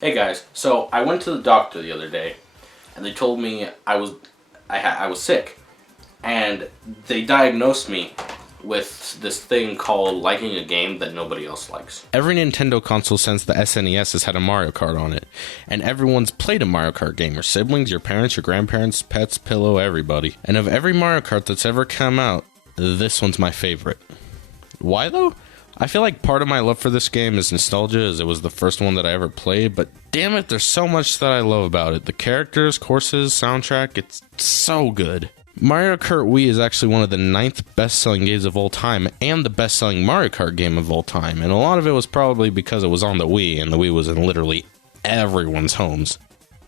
Hey guys, so I went to the doctor the other day, and they told me I was sick, and they diagnosed me with this thing called liking a game that nobody else likes. Every Nintendo console since the SNES has had a Mario Kart on it, and everyone's played a Mario Kart game. Your siblings, your parents, your grandparents, pets, pillow, everybody. And of every Mario Kart that's ever come out, this one's my favorite. Why though? I feel like part of my love for this game is nostalgia, as it was the first one that I ever played, but damn it, there's so much that I love about it. The characters, courses, soundtrack, it's so good. Mario Kart Wii is actually one of the 9th best-selling games of all time, and the best-selling Mario Kart game of all time, and a lot of it was probably because it was on the Wii, and the Wii was in literally everyone's homes.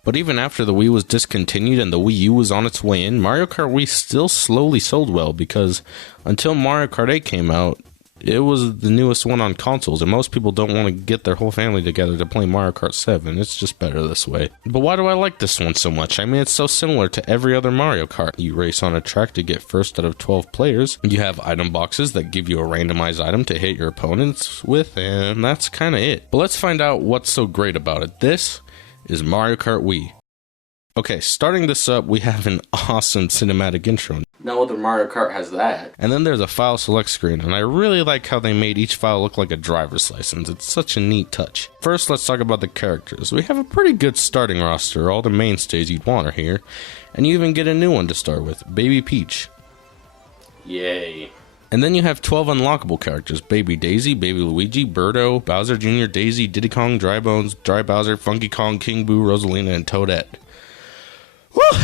But even after the Wii was discontinued and the Wii U was on its way in, Mario Kart Wii still slowly sold well, because until Mario Kart 8 came out, it was the newest one on consoles, and most people don't want to get their whole family together to play Mario Kart 7. It's just better this way. But why do I like this one so much? I mean, it's so similar to every other Mario Kart. You race on a track to get first out of 12 players. You have item boxes that give you a randomized item to hit your opponents with, and that's kind of it. But let's find out what's so great about it. This is Mario Kart Wii. Okay, starting this up, we have an awesome cinematic intro. No other Mario Kart has that. And then there's a file select screen, and I really like how they made each file look like a driver's license. It's such a neat touch. First, let's talk about the characters. We have a pretty good starting roster. All the mainstays you'd want are here, and you even get a new one to start with, Baby Peach. Yay. And then you have 12 unlockable characters: Baby Daisy, Baby Luigi, Birdo, Bowser Jr., Daisy, Diddy Kong, Dry Bones, Dry Bowser, Funky Kong, King Boo, Rosalina, and Toadette. Woo!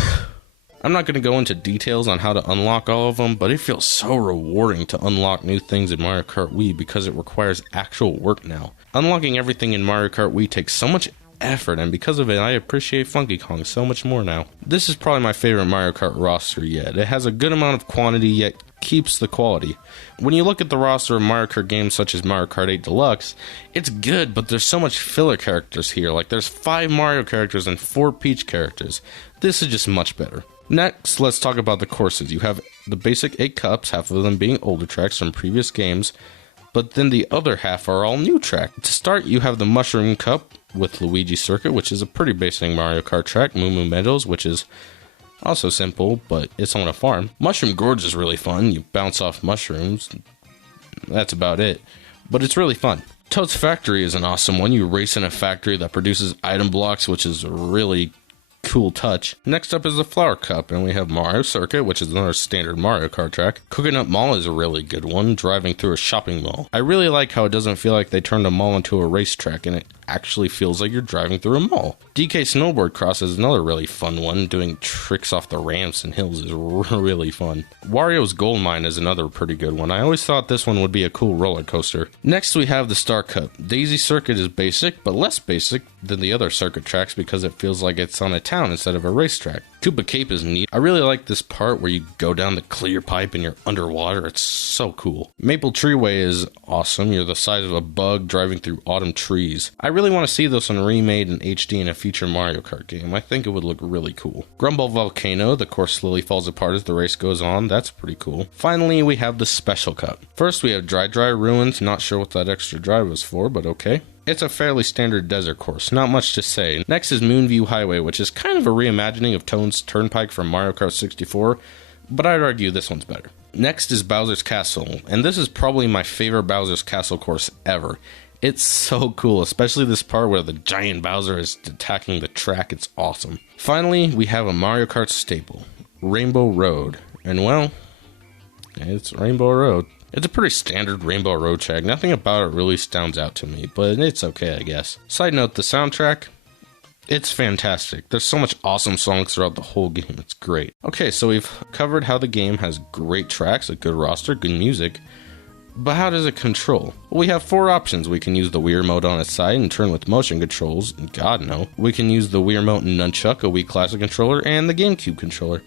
I'm not going to go into details on how to unlock all of them, but it feels so rewarding to unlock new things in Mario Kart Wii because it requires actual work now. Unlocking everything in Mario Kart Wii takes so much effort, and because of it, I appreciate Funky Kong so much more now. This is probably my favorite Mario Kart roster yet. It has a good amount of quantity, yet keeps the quality. When you look at the roster of Mario Kart games such as Mario Kart 8 Deluxe, it's good, but there's so much filler characters here. Like, there's 5 Mario characters and 4 Peach characters. This is just much better. Next, let's talk about the courses. You have the basic 8 cups, half of them being older tracks from previous games, but then the other half are all new tracks. To start, you have the Mushroom Cup with Luigi Circuit, which is a pretty basic Mario Kart track, Moo Moo Meadows, which is also simple, but it's on a farm. Mushroom Gorge is really fun. You bounce off mushrooms. That's about it, but it's really fun. Toad's Factory is an awesome one. You race in a factory that produces item blocks, which is a really cool touch. Next up is the Flower Cup, and we have Mario Circuit, which is another standard Mario Kart track. Coconut Mall is a really good one, driving through a shopping mall. I really like how it doesn't feel like they turned a mall into a racetrack, and it actually feels like you're driving through a mall. DK Snowboard Cross is another really fun one. Doing tricks off the ramps and hills is really fun. Wario's Gold Mine is another pretty good one. I always thought this one would be a cool roller coaster. Next we have the Star Cup. Daisy Circuit is basic, but less basic than the other circuit tracks because it feels like it's on a town instead of a racetrack. Koopa Cape is neat. I really like this part where you go down the clear pipe and you're underwater. It's so cool. Maple Treeway is awesome. You're the size of a bug driving through autumn trees. I really want to see this one remade in HD in a future Mario Kart game. I think it would look really cool. Grumble Volcano, the course slowly falls apart as the race goes on. That's pretty cool. Finally, we have the Special Cup. First, we have Dry Ruins. Not sure what that extra dry was for, but okay. It's a fairly standard desert course, not much to say. Next is Moonview Highway, which is kind of a reimagining of Toad's Turnpike from Mario Kart 64, but I'd argue this one's better. Next is Bowser's Castle, and this is probably my favorite Bowser's Castle course ever. It's so cool, especially this part where the giant Bowser is attacking the track. It's awesome. Finally, we have a Mario Kart staple, Rainbow Road, and well, it's Rainbow Road. It's a pretty standard Rainbow Road track. Nothing about it really stands out to me, but it's okay, I guess. Side note, the soundtrack, it's fantastic. There's so much awesome songs throughout the whole game. It's great. Okay, so we've covered how the game has great tracks, a good roster, good music, but how does it control? Well, we have 4 options. We can use the Wii Remote on its side and turn with motion controls. God, no. We can use the Wii Remote and Nunchuck, a Wii Classic controller, and the GameCube controller.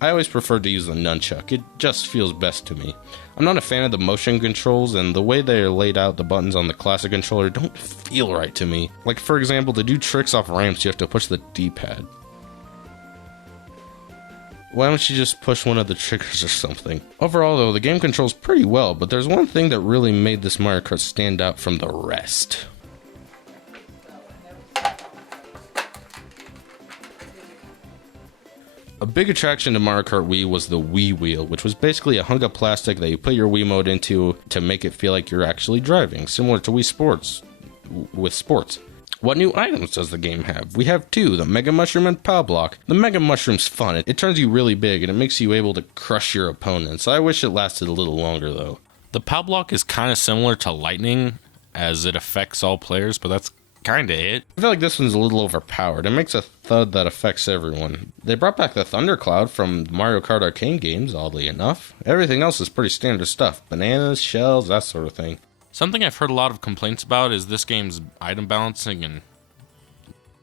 I always prefer to use the nunchuck. It just feels best to me. I'm not a fan of the motion controls, and the way they are laid out, the buttons on the classic controller don't feel right to me. Like, for example, to do tricks off ramps, you have to push the D-pad. Why don't you just push one of the triggers or something? Overall though, the game controls pretty well, but there's one thing that really made this Mario Kart stand out from the rest. A big attraction to Mario Kart Wii was the Wii Wheel, which was basically a hunk of plastic that you put your Wii mode into to make it feel like you're actually driving, similar to Wii Sports with sports. What new items does the game have? We have 2, the Mega Mushroom and Pow Block. The Mega Mushroom's fun. It turns you really big and it makes you able to crush your opponents. I wish it lasted a little longer though. The Pow Block is kind of similar to Lightning, as it affects all players, but that's kind of it. I feel like this one's a little overpowered. It makes a thud that affects everyone. They brought back the Thundercloud from Mario Kart arcade games, oddly enough. Everything else is pretty standard stuff. Bananas, shells, that sort of thing. Something I've heard a lot of complaints about is this game's item balancing and...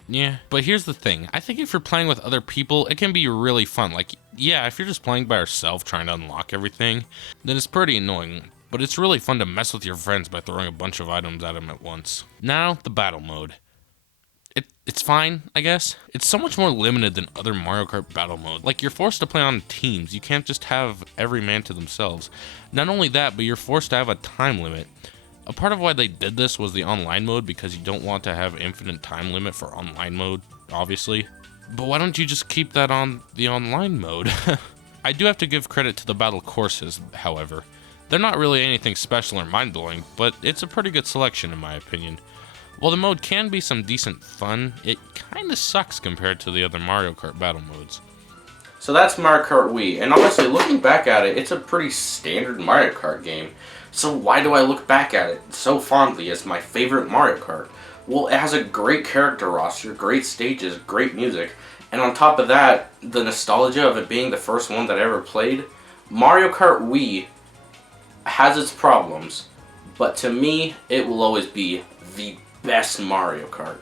yeah, but here's the thing. I think if you're playing with other people, it can be really fun. Like, yeah, if you're just playing by yourself trying to unlock everything, then it's pretty annoying. But it's really fun to mess with your friends by throwing a bunch of items at them at once. Now, the battle mode. It's fine, I guess. It's so much more limited than other Mario Kart battle modes. Like, you're forced to play on teams. You can't just have every man to themselves. Not only that, but you're forced to have a time limit. A part of why they did this was the online mode, because you don't want to have infinite time limit for online mode, obviously. But why don't you just keep that on the online mode? I do have to give credit to the battle courses, however. They're not really anything special or mind-blowing, but it's a pretty good selection in my opinion. While the mode can be some decent fun, it kinda sucks compared to the other Mario Kart battle modes. So that's Mario Kart Wii, and honestly, looking back at it, it's a pretty standard Mario Kart game. So why do I look back at it so fondly as my favorite Mario Kart? Well, it has a great character roster, great stages, great music, and on top of that, the nostalgia of it being the first one that I ever played. Mario Kart Wii has its problems, but to me, it will always be the best Mario Kart.